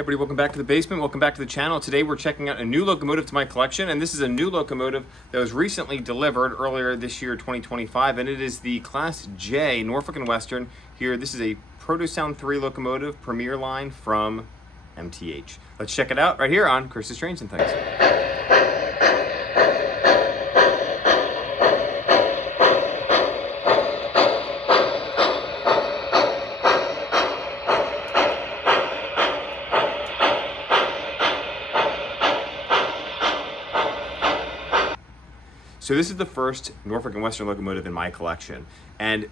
Hey everybody, welcome back to the basement. Welcome back to the channel. Today we're checking out a new locomotive to my collection, and this is a new locomotive that was recently delivered earlier this year, 2025, and it is the Class J Norfolk and Western. Here, this is a Protosound 3 locomotive, Premier line from MTH. Let's check it out right here on Chris's Trains and Things. So this is the first Norfolk and Western locomotive in my collection, and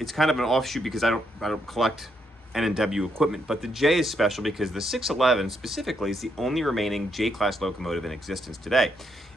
it's kind of an offshoot because I don't collect N&W equipment, but the J is special because the 611 specifically is the only remaining J-class locomotive in existence today.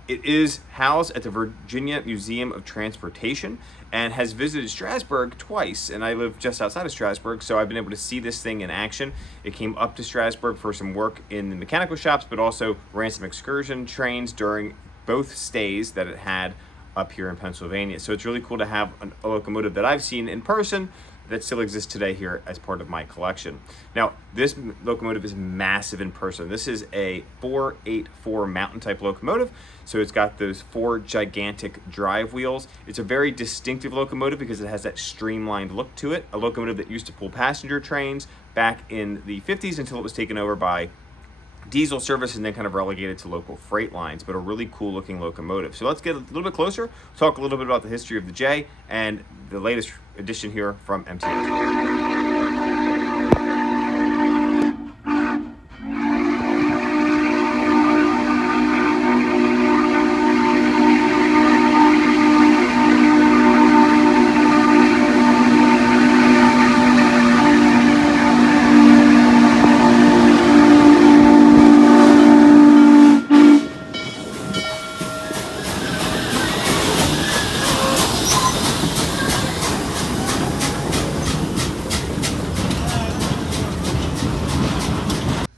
It is housed at the Virginia Museum of Transportation and has visited Strasburg twice, and I live just outside of Strasburg, so I've been able to see this thing in action. It came up to Strasburg for some work in the mechanical shops, but also ran some excursion trains during both stays that it had up here in Pennsylvania. So it's really cool to have a locomotive that I've seen in person that still exists today here as part of my collection. Now, this locomotive is massive in person. This is a 484 mountain type locomotive. So it's got those 4 gigantic drive wheels. It's a very distinctive locomotive because it has that streamlined look to it. A locomotive that used to pull passenger trains back in the 50s until it was taken over by diesel service and then kind of relegated to local freight lines, but a really cool looking locomotive. So let's get a little bit closer, talk a little bit about the history of the J and the latest edition here from MTH.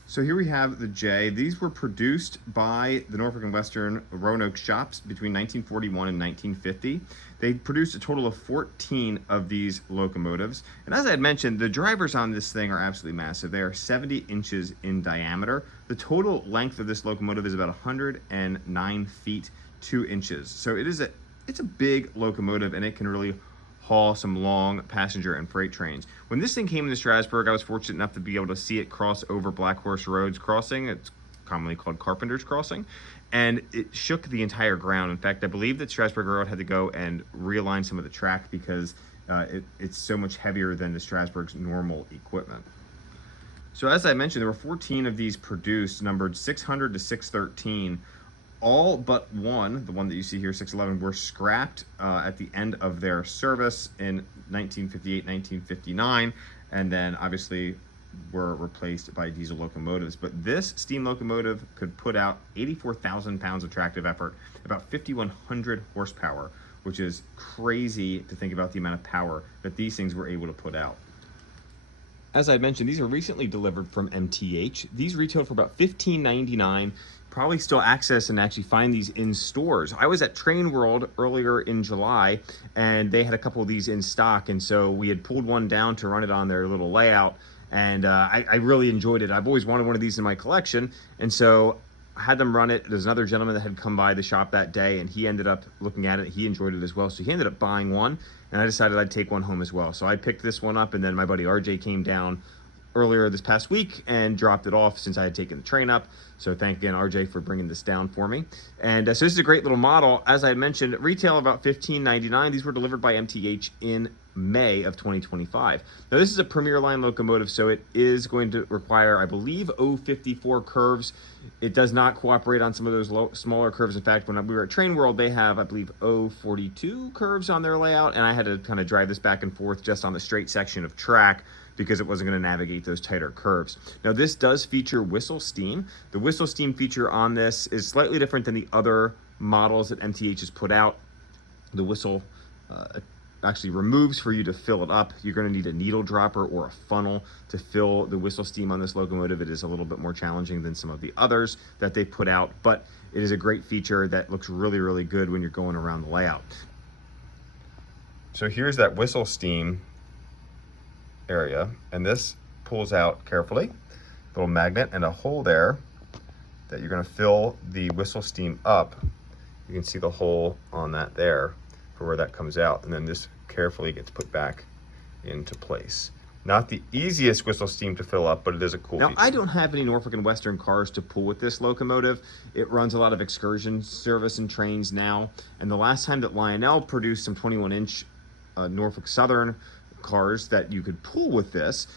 So here we have the J. These were produced by the Norfolk and Western Roanoke shops between 1941 and 1950. They produced a total of 14 of these locomotives. And as I had mentioned, the drivers on this thing are absolutely massive. They are 70 inches in diameter. The total length of this locomotive is about 109 feet, 2 inches. So it's a big locomotive, and it can really haul some long passenger and freight trains. When this thing came into Strasburg, I was fortunate enough to be able to see it cross over Black Horse Road's crossing. It's commonly called Carpenter's Crossing, and it shook the entire ground. In fact, I believe that Strasburg Road had to go and realign some of the track because it's so much heavier than the Strasburg's normal equipment. So as I mentioned, there were 14 of these produced, numbered 600 to 613. All but one, the one that you see here, 611, were scrapped at the end of their service in 1958, 1959, and then obviously were replaced by diesel locomotives. But this steam locomotive could put out 84,000 pounds of tractive effort, about 5,100 horsepower, which is crazy to think about the amount of power that these things were able to put out. As I mentioned, these are recently delivered from MTH. These retail for about $15.99. Probably still access and actually find these in stores. I was at Train World earlier in July, and they had a couple of these in stock, and so we had pulled one down to run it on their little layout, and I really enjoyed it. I've always wanted one of these in my collection, and so I had them run it. There's another gentleman that had come by the shop that day, and he ended up looking at it. He enjoyed it as well, so he ended up buying one, and I decided I'd take one home as well. So I picked this one up, and then my buddy RJ came down earlier this past week and dropped it off since I had taken the train up. So thank again RJ for bringing this down for me. And so this is a great little model. As I had mentioned, retail about $15.99. These were delivered by MTH in May of 2025. Now this is a Premier line locomotive, so it is going to require, I believe, 054 curves. It does not cooperate on some of those smaller curves. In fact, when we were at Train World, they have, I believe, 042 curves on their layout, and I had to kind of drive this back and forth just on the straight section of track because it wasn't going to navigate those tighter curves. Now this does feature whistle steam. The whistle steam feature on this is slightly different than the other models that MTH has put out. The whistle actually removes for you to fill it up. You're going to need a needle dropper or a funnel to fill the whistle steam on this locomotive. It is a little bit more challenging than some of the others that they put out, but it is a great feature that looks really, really good when you're going around the layout. So here's that whistle steam area, and this pulls out carefully little magnet and a hole there that you're going to fill the whistle steam up. You can see the hole on that there for where that comes out, and then this carefully gets put back into place. Not the easiest whistle steam to fill up, but it is a cool feature. I don't have any Norfolk and Western cars to pull with this locomotive. It runs a lot of excursion service and trains now, and the last time that Lionel produced some 21-inch Norfolk Southern cars that you could pull with this,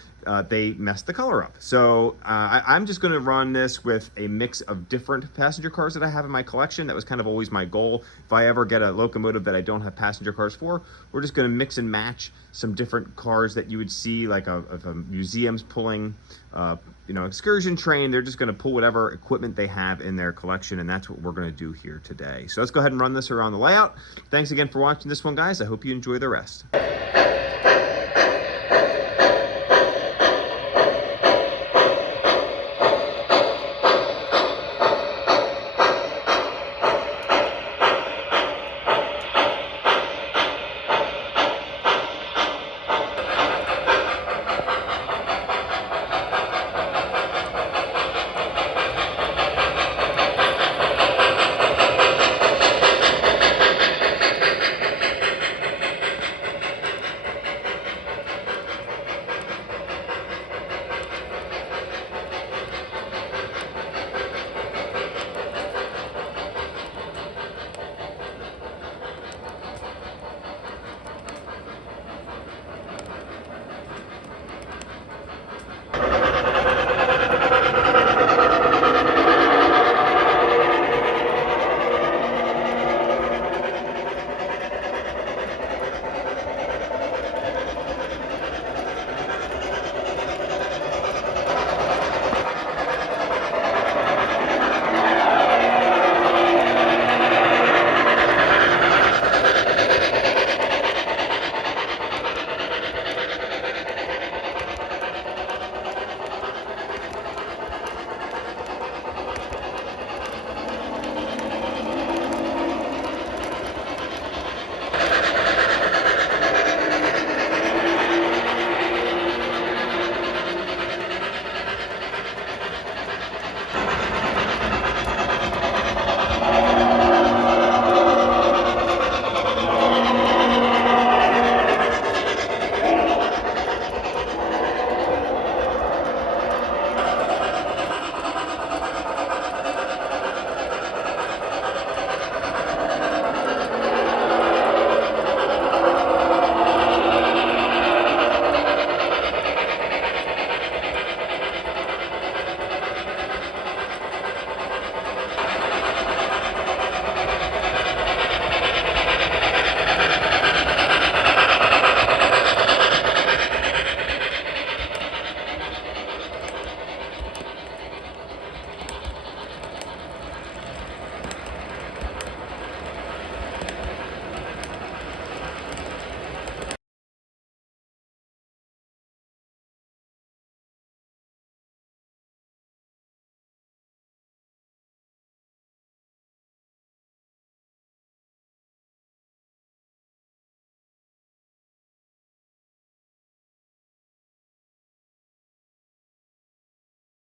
they messed the color up. So I'm just going to run this with a mix of different passenger cars that I have in my collection. That was kind of always my goal. If I ever get a locomotive that I don't have passenger cars for, we're just going to mix and match some different cars that you would see, like if a museum's pulling excursion train, they're just going to pull whatever equipment they have in their collection, and that's what we're going to do here today. So let's go ahead and run this around the layout. Thanks again for watching this one, guys. I hope you enjoy the rest.